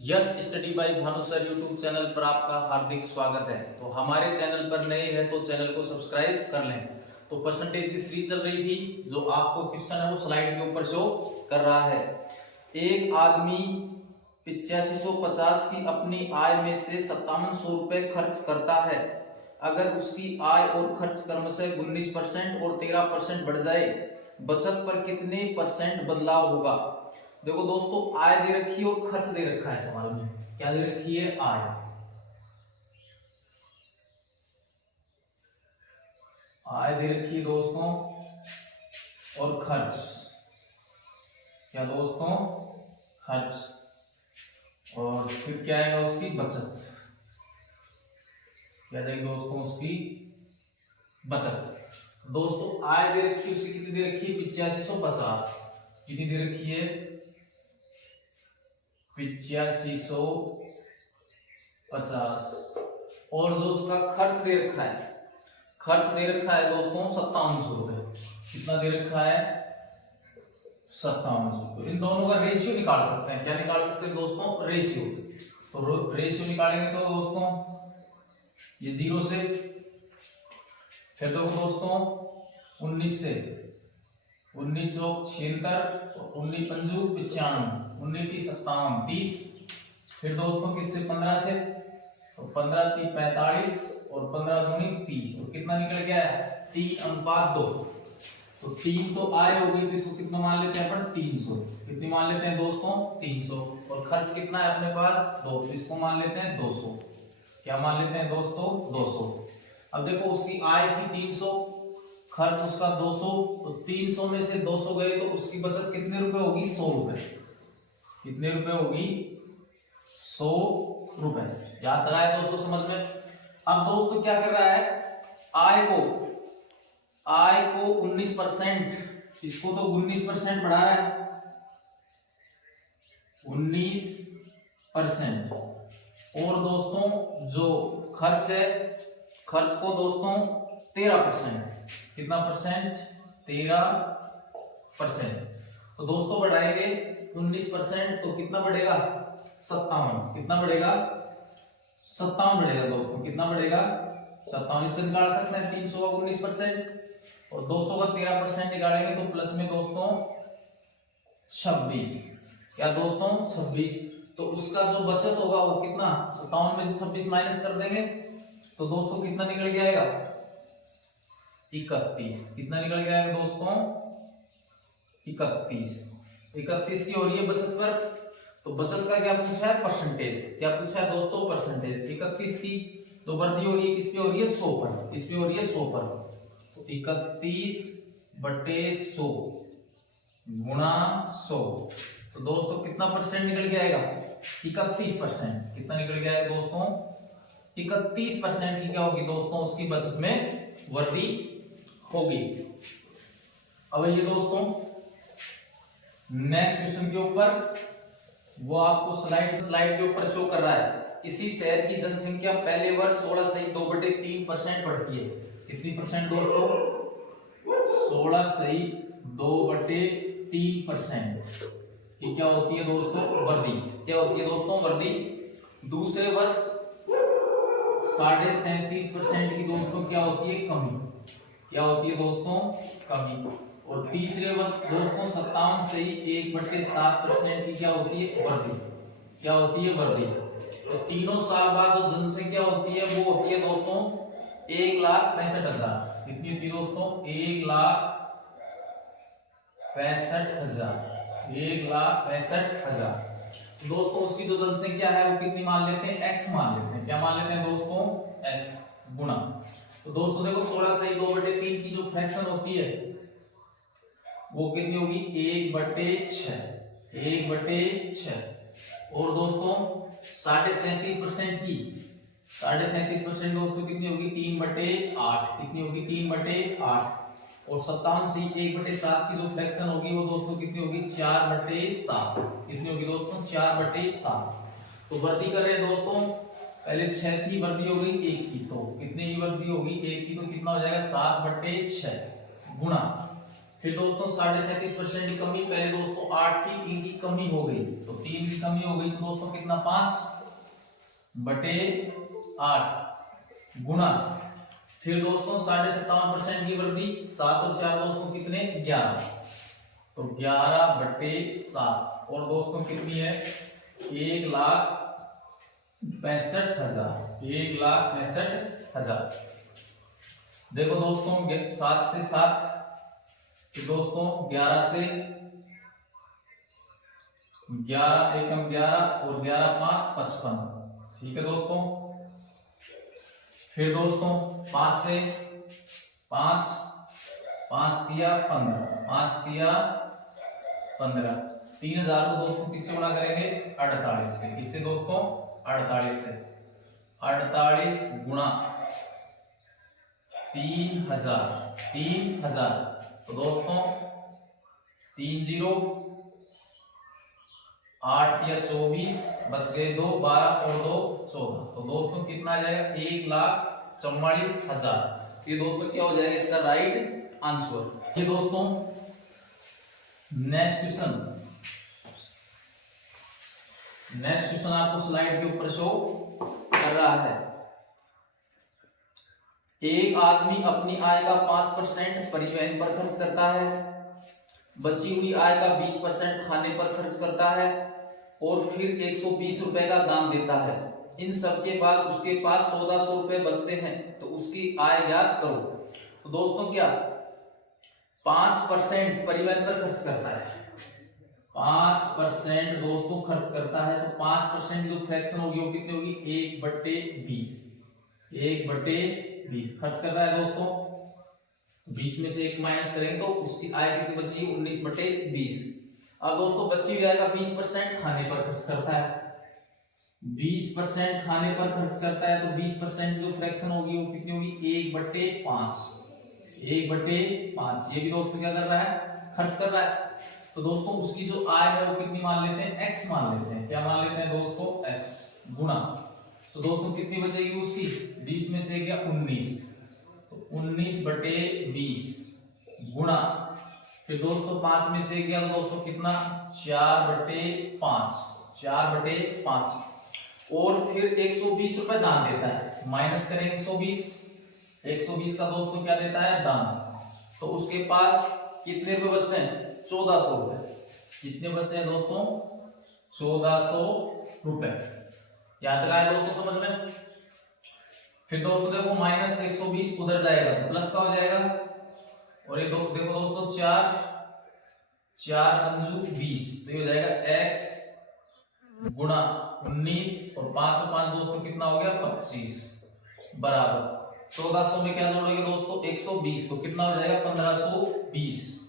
Yes study bye Bhanu sir YouTube channel पर आपका हार्दिक स्वागत है। तो हमारे चैनल पर नए हैं तो चैनल को सब्सक्राइब कर लें। तो परसेंटेज की सीरीज चल रही थी, जो आपको क्वेश्चन है वो स्लाइड के ऊपर शो कर रहा है। एक आदमी 8550 की अपनी आय में से 5700 रुपए खर्च करता है। अगर उसकी आय और खर्च क्रमशः 19% और 13% बढ़ जाए, बचत पर कितने परसेंट बदलाव होगा। देखो दोस्तों, आय दे रखी है और खर्च दे रखा है। सवाल में क्या दे रखी है? आय दे रखी है दोस्तों, और खर्च क्या दोस्तों? खर्च। और फिर क्या आएगा? उसकी बचत। क्या जाएगी दोस्तों? उसकी बचत। दोस्तों आय दे रखी है, उसकी कितनी दे रखी है? 8550। कितनी दे रखी है? 8550। और जो उसका खर्च दे रखा है, खर्च दे रखा है दोस्तों 5700 रुपए। कितना दे रखा है? 5700। तो इन दोनों का रेशियो निकाल सकते हैं। क्या निकाल सकते हैं दोस्तों? रेशियो। तो रेशियो निकालेंगे तो दोस्तों ये 0 से, फिर तो दोस्तों 19 से, 19 चौक 76, 19 पंजू 95, 19 30 57 30। फिर दोस्तों किससे? 15 से, तो 15 3 45 और 15 दूनी 30। तो कितना निकल गया है? 3:2। तो 3 तो आय हो गई, तो इसको कितना मान लेते हैं अपन? 300। कितनी मान लेते हैं दोस्तों? 300। और खर्च कितना है अपने पास? 2, तो इसको मान लेते हैं 200। क्या मान लेते हैं दोस्तों? 200। अब देखो, उसकी आय थी 300, खर्च उसका 200, तो 300 में से 200 गए तो उसकी बचत कितने रुपए होगी? 100 रुपए। कितने रुपए होगी? 100 रुपए। याद तक आया दोस्तों समझ में? अब दोस्तों क्या कर रहा है? आय को 19%, इसको तो 19% बढ़ा रहा है, 19%। और दोस्तों जो खर्च है, खर्च को दोस्तों 13%। कितना परसेंट? 13%। तो दोस्तों बढ़ाएंगे 19%, तो कितना बढ़ेगा? 57। कितना बढ़ेगा? 57 बढ़ेगा दोस्तों। कितना बढ़ेगा? 57। इसको निकाल सकते हैं। 300 का 19% और 200 का 13% निकालेंगे तो प्लस में दोस्तों 26। क्या दोस्तों? 26। तो उसका जो बचत होगा वो कितना? 57 में से 26 माइनस कर देंगे तो दोस्तों कितना निकल जाएगा? 31। कितना निकल जाएगा दोस्तों? 31। 31 की हो रही है बचत पर। तो बचत का क्या पूछा है? परसेंटेज। क्या पूछा है दोस्तों? परसेंटेज। 31 की तो वृद्धि हो रही है, किस पे हो रही है? 100 पर। इस पे हो रही है 100 पर। तो 31/100 गुणा 100। तो दोस्तों कितना परसेंट निकल के आएगा? 31%। कितना निकल के आएगा दोस्तों? 31% की क्या होगी दोस्तों? उसकी बचत में वृद्धि होगी। अब ये दोस्तों नेक्स्ट क्वेश्चन के ऊपर, वो आपको स्लाइड के ऊपर शो कर रहा है। इसी शहर की जनसंख्या पहले वर्ष 16.2/3% बढ़ती है। कितनी परसेंट दोस्तों? 16.2/3% की क्या होती है दोस्तों? वृद्धि। क्या होती है दोस्तों? वृद्धि। दूसरे वर्ष 37.5% की दोस्तों क्या होती है? कमी। क्या होती है दोस्तों? कमी। और तीसरे वर्ष दोस्तों 57.1/7% की क्या होती है? वृद्धि। क्या होती है? वृद्धि। तो तीनों साल बाद जो जनसंख्या होती है वो होती है दोस्तों 1,65,000। कितनी होती है दोस्तों? 1,65,000। 1,65,000। दोस्तों उसकी जो जनसंख्या है वो कितनी मान लेते हैं? x मान लेते हैं। क्या मान लेते हैं दोस्तों? x गुणा। तो दोस्तों देखो 16/2/3 की जो फ्रैक्शन होती है वो कितनी होगी? 1/6। 1/6। और दोस्तों 37.5% की 37.5% दोस्तों कितनी होगी? 3/8। कितनी होगी? 3/8। और 57 से 1/7 की जो फ्रैक्शन होगी वो दोस्तों कितनी होगी? 4/7। कितनी होगी दोस्तों? 4/7। तो वृद्धि कर रहे हैं दोस्तों, पहले 6 थी, वृद्धि हो गई 1 की। तो कितने की वृद्धि होगी? 1 की। तो कितना हो जाएगा? 7/6 गुणा फिर दोस्तों 37.5% की कमी, पहले दोस्तों 8 थी, 3 की कमी हो गई, तो 3 की कमी हो गई तो दोस्तों कितना 5/8 गुणा, फिर दोस्तों 57.5% की वृद्धि, 7 और 4 दोस्तों कितने 11, तो 11/7 और दोस्तों कितनी है 1,65,000, 1,65,000। देखो दोस्तों 7 से 7, तो दोस्तों 11 से 11 एकम 11 और 11 5 55, ठीक है दोस्तों। फिर दोस्तों 5 से 5, 5 तिया 15, 5 तिया 15, 3,000 को दोस्तों किससे गुणा करेंगे 48 से, किससे दोस्तों 48 से, 48 गुणा 3,000, तो दोस्तों 3 0 8 या 24 बच गए 2, 12 और 2 14, तो दोस्तों कितना आ जाएगा 1,44,000। ये दोस्तों क्या हो जाएगा इसका राइट आंसर। ये दोस्तों नेक्स्ट क्वेश्चन आपको स्लाइड के ऊपर शो कर रहा है। एक आदमी अपनी आय का 5% परिवहन पर खर्च करता है, बची हुई आय का 20% खाने पर खर्च करता है और फिर 120 रुपए का दान देता है। इन सब के बाद उसके पास 1400 रुपए बचते हैं, तो उसकी आय ज्ञात करो। तो दोस्तों क्या 5% परिवहन पर खर्च करता है, 5% दोस्तों खर्च करता है, तो 5% जो फ्रैक्शन होगी वो कितनी होगी 1/20, 1/20 खर्च कर रहा है दोस्तों, 20 में से 1 माइनस करेंगे तो उसकी आय कितनी बचेगी 19/20। अब दोस्तों बची हुई आय का 20% खाने पर खर्च करता है, 20% खाने पर खर्च करता है, तो 20% जो फ्रैक्शन होगी वो कितनी होगी 1/5, 1/5। ये भी दोस्तों क्या कर रहा है खर्च कर रहा है, तो दोस्तों उसकी जो आय है वो कितनी मान लेते हैं x मान लेते हैं, क्या मान लेते हैं दोस्तों x गुणा, तो दोस्तों कितनी बचेगी उसकी 20 में से क्या 19, तो 19/20 गुणा, फिर दोस्तों 5 में से क्या दोस्तों कितना 4/5, 4/5 और फिर 120 रुपए दान देता है, माइनस करेंगे 120 का दोस्तों क्या देता है दान, तो उसके पास कितने रुपए बचते हैं 1400 रुपए, कितने बचते हैं दोस्तों 1400 रुपए, याद रहा है दोस्तों समझ में। फिर दोस्तों देखो माइनस 120 उधर जाएगा तो प्लस का हो जाएगा, और ये देखो दोस्तों 4 पंजू 20, तो ये हो जाएगा x गुणा 19 और 5 और 5 दोस्तों कितना हो गया 25 बराबर 1400 में क्या जोड़ोगे दोस्तों 120, तो कितना हो जाएगा 1520,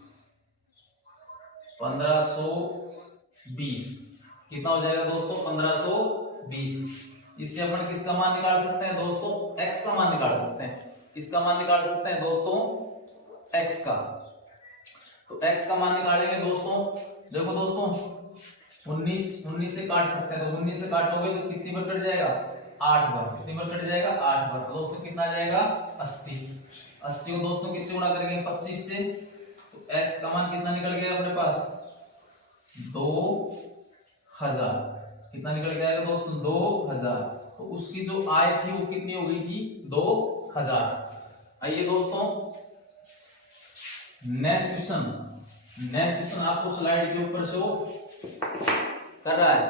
1520 कितना हो जाएगा दोस्तों 1520। इससे अपन किसका मान निकाल सकते हैं दोस्तों x का मान निकाल सकते हैं, किसका मान निकाल सकते हैं दोस्तों x का, तो x का मान निकालेंगे दोस्तों, देखो दोस्तों 19 से काट सकते हैं, तो 19 से काटोगे तो कितनी बार कट जाएगा 8 बार, कितनी बार कट जाएगा 8 बार, तो दोस्तों कितना आ जाएगा 80, 80 को दोस्तों किससे गुणा करेंगे 25 से, तो x का मान कितना निकल गया अपने पास 2000, कितना निकल के आएगा दोस्तों 2000, तो उसकी जो आय थी वो कितनी हो गई थी 2000। आइए दोस्तों नेक्स्ट क्वेश्चन आपको स्लाइड के ऊपर शो कर रहा है।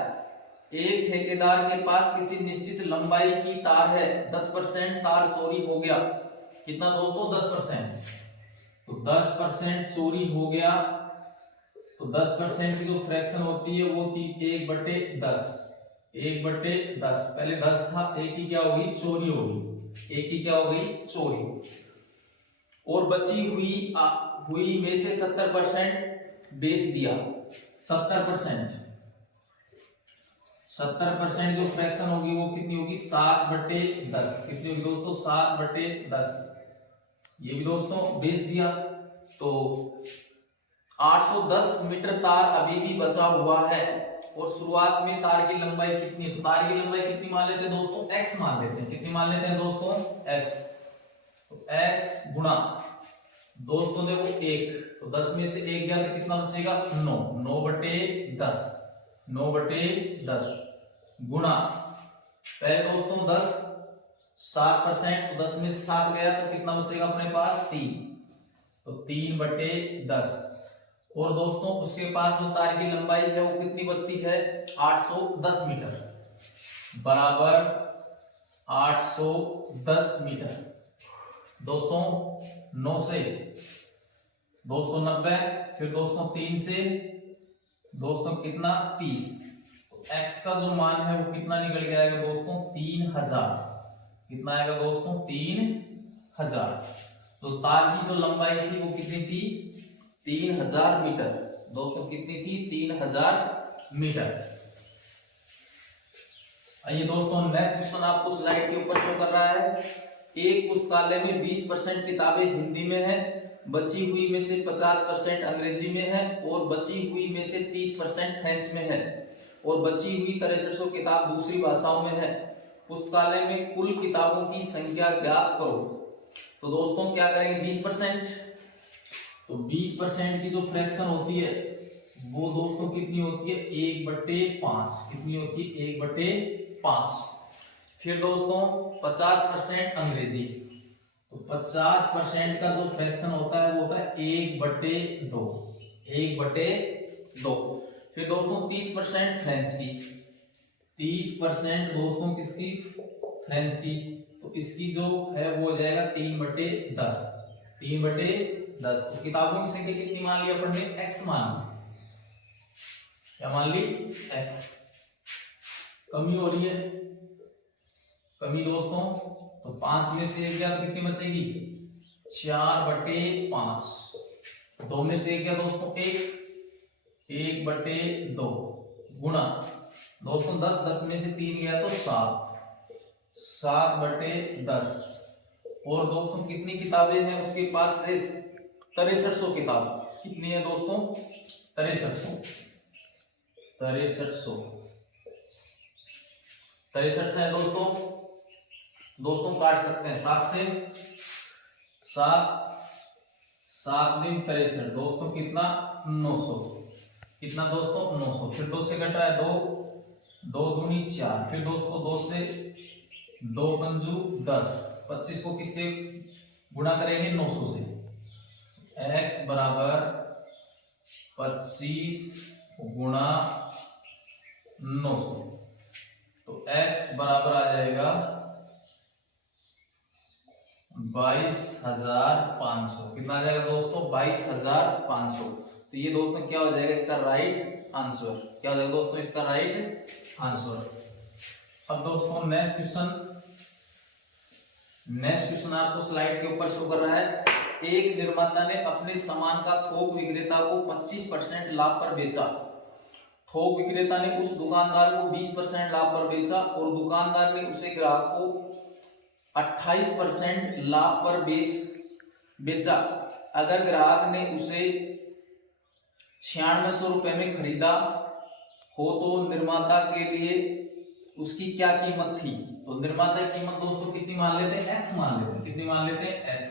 एक ठेकेदार के पास किसी निश्चित लंबाई की तार है, 10% तार चोरी हो गया, कितना दोस्तों 10%, तो 10% चोरी हो गया, तो 10% की जो फ्रैक्शन होती है वो थी 1/10, 1/10, पहले 10 था, एक की क्या होगी चोरी होगी, एक की क्या हो गई चोरी, और बची हुई में से 70% बेच दिया, 70% जो फ्रैक्शन होगी वो कितनी होगी 7/10, कितनी होगी दोस्तों 7/10, ये भी दोस्तों बेच दिया, तो 810 मीटर तार अभी भी बचा हुआ है, और शुरुआत में तार की लंबाई कितनी है, तो तार की लंबाई कितनी मान लेते हैं दोस्तों x मान लेते हैं, कितनी मान लेते हैं दोस्तों x, तो x गुणा दोस्तों देखो 1, तो 10 में से 1 गया तो कितना बचेगा 9, 9/10, 9/10 गुणा पहले दोस्तों 10 7%, तो 10 में से 7 गया तो कितना बचेगा अपने पास 3, तो 3/10। और दोस्तों उसके पास जो तार की लंबाई है वो कितनी बचती है 810 मीटर, बराबर 810 मीटर। दोस्तों 9 से दोस्तों 90, फिर दोस्तों 3 से दोस्तों कितना 30, तो x का जो मान है वो कितना निकल के आएगा दोस्तों 3000, कितना आएगा दोस्तों 3000। तो तार की जो लंबाई थी वो कितनी थी 3000 मीटर, दोस्तों कितनी थी 3000 मीटर। आइए दोस्तों नेक्स्ट क्वेश्चन आपको स्लाइड के ऊपर शो कर रहा है। एक पुस्तकालय में 20% किताबें हिंदी में है, बची हुई में से 50% अंग्रेजी में है और बची हुई में से 30% फ्रेंच में है और बची हुई 6300 किताब दूसरी भाषाओं में है। पुस्तकालय में कुल किताबों की संख्या ज्ञात करो। तो दोस्तों क्या करेंगे 20%, तो 20% की जो फ्रैक्शन होती है वो दोस्तों कितनी होती है 1/5, कितनी होती है 1/5। फिर दोस्तों 50% अंग्रेजी, तो 50% का जो फ्रैक्शन होता है वो होता है 1/2, 1/2। फिर दोस्तों 30% फ्रेंच की, 30% दोस्तों किसकी फ्रेंच की, तो इसकी जो है वो हो जाएगा 3/10, 3/10। तो किताबों की संख्या कितनी मान ली अपन ने x मान ली, क्या मान ली x। कमी हो रही है, कमी दोस्तों, तो 5 में से 1 गया तो कितनी बचेगी 4/5, 2 में से 1 गया दोस्तों 1/2 गुणा दोस्तों 10 में से 3 गया तो 7/10। और दोस्तों कितनी किताबें हैं उसके पास से 6300 किताब, कितनी है दोस्तों 6300 है दोस्तों। दोस्तों काट सकते हैं 7 से, 7 दिन 63 दोस्तों कितना 900, कितना दोस्तों 900। फिर 2 से कट रहा है 2, 2 दूनी 4, फिर दोस्तों 2 से 2 पंजू 10, 25 को किससे गुणा करेंगे 900 से, x बराबर 25 गुणा 900, तो x बराबर आ जाएगा 22,500, कितना आ जाएगा दोस्तों 22,500। तो ये दोस्तों क्या हो जाएगा इसका राइट आंसर, क्या हो जाएगा दोस्तों इसका राइट आंसर। अब दोस्तों नेक्स्ट क्वेश्चन आपको स्लाइड के ऊपर शो कर रहा है। एक निर्माता ने अपने सामान का थोक विक्रेता को 25% लाभ पर बेचा। थोक विक्रेता ने उस दुकानदार को 20% लाभ पर बेचा और दुकानदार ने उसे ग्राहक को 28% लाभ पर बेचा। अगर ग्राहक ने उसे 9600 रुपए में खरीदा हो तो निर्माता के लिए उसकी क्या कीमत थी। तो निर्माता की कीमत दोस्तों कितनी मान लेते हैं x मान लेते हैं, कितनी मान लेते हैं x।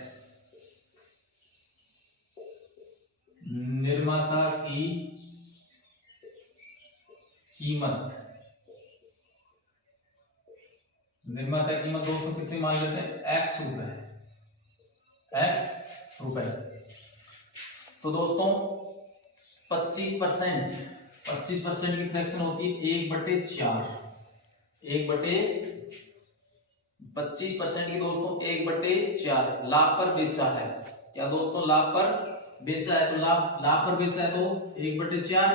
निर्माता की कीमत, निर्माता की कीमत दोस्तों कितनी मान लेते हैं x रुपए। तो दोस्तों 25% की फ्रैक्शन होती है 1/4, 25% की दोस्तों 1/4 लाभ पर बेचा है। क्या दोस्तों लाभ पर बेचा है, तो लाभ पर बेचा है तो 1/4,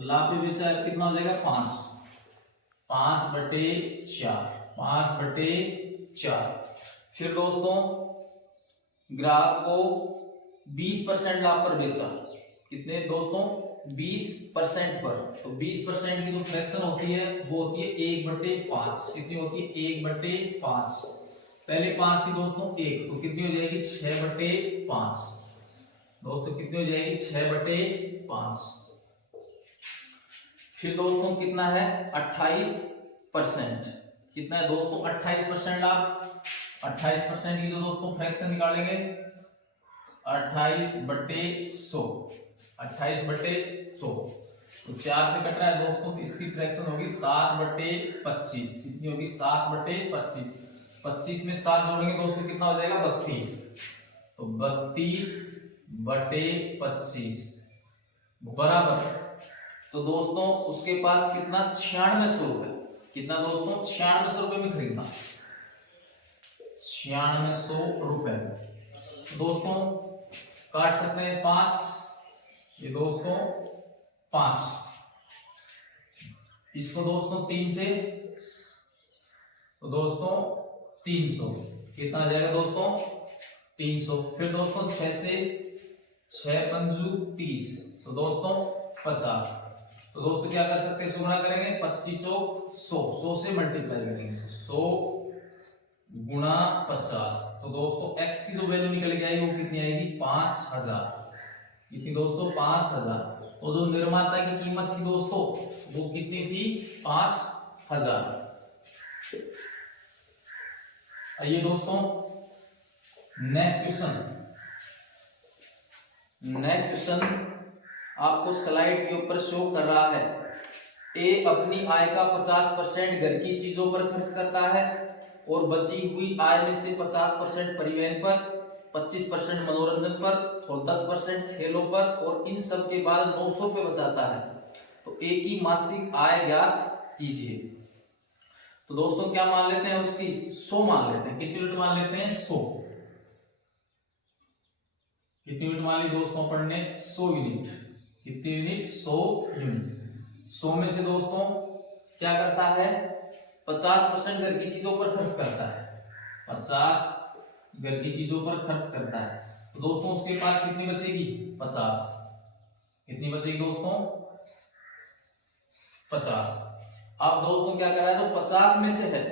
लाभ पे बेचा है कितना हो जाएगा 5/4। फिर दोस्तों ग्राहक को 20% लाभ पर बेचा, कितने दोस्तों 20% पर, तो 20% की जो फ्रैक्शन होती है वो होती है 1/5, कितनी होती है 1/5। पहले 5 थी दोस्तों 1, तो कितनी हो जाएगी 6/5, दोस्तों कितनी हो जाएगी 6/5। फिर दोस्तों कितना है 28%, कितना है दोस्तों 28% लाभ। 28% की जो दोस्तों फ्रैक्शन निकालेंगे 28/100, 28/100। तो 4 से कट रहा है दोस्तों, तो इसकी फ्रैक्शन होगी 7/25। कितनी होगी? 7/25। 25 में 7 जोड़ेंगे दोस्तों कितना हो जाएगा? 32। तो 32/25 बराबर। तो दोस्तों उसके पास कितना? 9600 रुपए। कितना दोस्तों? 9600 रुपए में खरीदना, 9600 रुपए। दोस्तों काट सकते हैं 5, ये दोस्तों 5, इसको दोस्तों 3 से, तो दोस्तों 300। कितना आ जाएगा दोस्तों? 300। फिर दोस्तों 6 से, 6 पंजू 30, तो दोस्तों 50। तो दोस्तों क्या कर सकते हैं? इसको गुणा करेंगे, 25 चौक 100, 100 से मल्टीप्लाई करेंगे, 100 गुणा 50। तो दोस्तों x की जो वैल्यू निकल के आएगी वो कितनी आएगी? 5000। कितनी दोस्तों? 5000। तो जो निर्माता की कीमत थी दोस्तों वो कितनी थी? 5000। आइए दोस्तों नेक्स्ट क्वेश्चन आपको स्लाइड के ऊपर शो कर रहा है। ए अपनी आय का 50% घर की चीजों पर खर्च करता है और बची हुई आय में से 50% परिवहन पर, 25% मनोरंजन पर और 10% खेलों पर, और इन सब के बाद 900 रुपये बचाता है। तो ए की मासिक आय ज्ञात कीजिए। तो दोस्तों क्या मान लेते हैं? उसकी 100 मान लेते हैं। कितनी यूनिट मान लेते हैं? 100। कितनी यूनिट मान ली दोस्तों अपन ने? 100 यूनिट। कितनी यूनिट? 100 यूनिट। 100 में से दोस्तों क्या करता है? 50% घर की चीजों पर खर्च करता है, 50 घर की चीजों पर खर्च करता है। तो दोस्तों उसके पास कितनी बचेगी? 50। कितनी बचेगी दोस्तों? 50। अब दोस्तों क्या कर रहा है? तो 50 में से है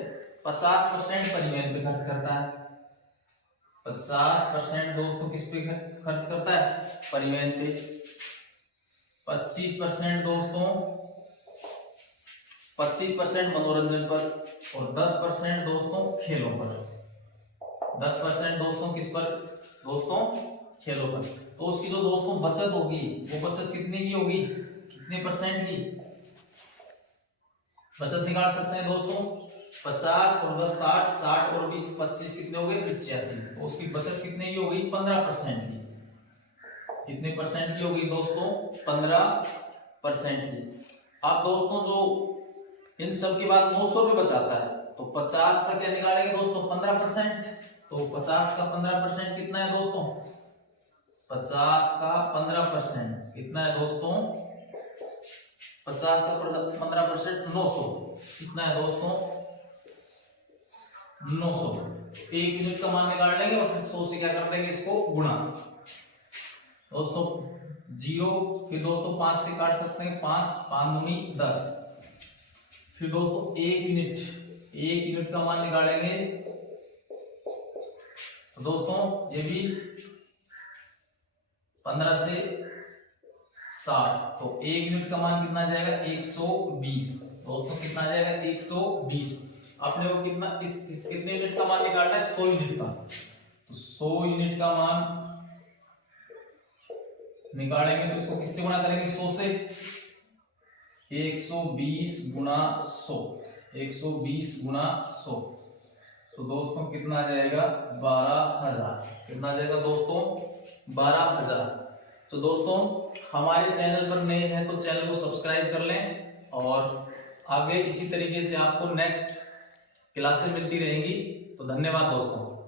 50% परिवहन पे खर्च करता है। 50% दोस्तों किस पे खर्च करता है? परिवहन पे। 25% दोस्तों 25% मनोरंजन पर और 10% दोस्तों खेलों पर। 10% दोस्तों किस पर? दोस्तों खेलों पर। तो उसकी जो दोस्तों बचत होगी वो बचत कितने की होगी? कितने परसेंट की बचत निकाल सकते हैं दोस्तों? 50 और 10 60, 60 और 20 25 कितने हो गए? 85। तो उसकी बचत कितने की होगी? 15% की। कितने परसेंट की होगी दोस्तों? 15% की। अब दोस्तों जो इन सब के बाद 900 रुपये बचाता है, तो 50 का क्या निकालेंगे दोस्तों? 15%। तो 50 का 15% कितना है दोस्तों? 50 का 15% कितना है दोस्तों? 50 का 15% 900। कितना है दोस्तों? 900। 1 यूनिट का मान निकाल लेंगे और फिर 100 से क्या कर देंगे? इसको गुणा। दोस्तों 0, फिर दोस्तों 5 से काट सकते हैं, 5 5 दूनी 10। फिर दोस्तों 1 यूनिट का मान निकालेंगे, तो दोस्तों ये भी 15 से 60। तो 1 यूनिट का मान कितना जाएगा? 120। दोस्तों कितना जाएगा? 120। अपने को कितना कितने यूनिट का मान निकालना है? 100 यूनिट का। तो 100 यूनिट का मान निकालेंगे तो इसको किससे गुणा करेंगे? 100 से। 120 गुणा 100, 120 गुणा 100। तो दोस्तों कितना आ जाएगा? 12,000। कितना आ जाएगा दोस्तों? 12,000। तो दोस्तों हमारे चैनल पर नए हैं तो चैनल को सब्सक्राइब कर लें, और आगे इसी तरीके से आपको नेक्स्ट क्लासेस मिलती रहेंगी। तो धन्यवाद दोस्तों।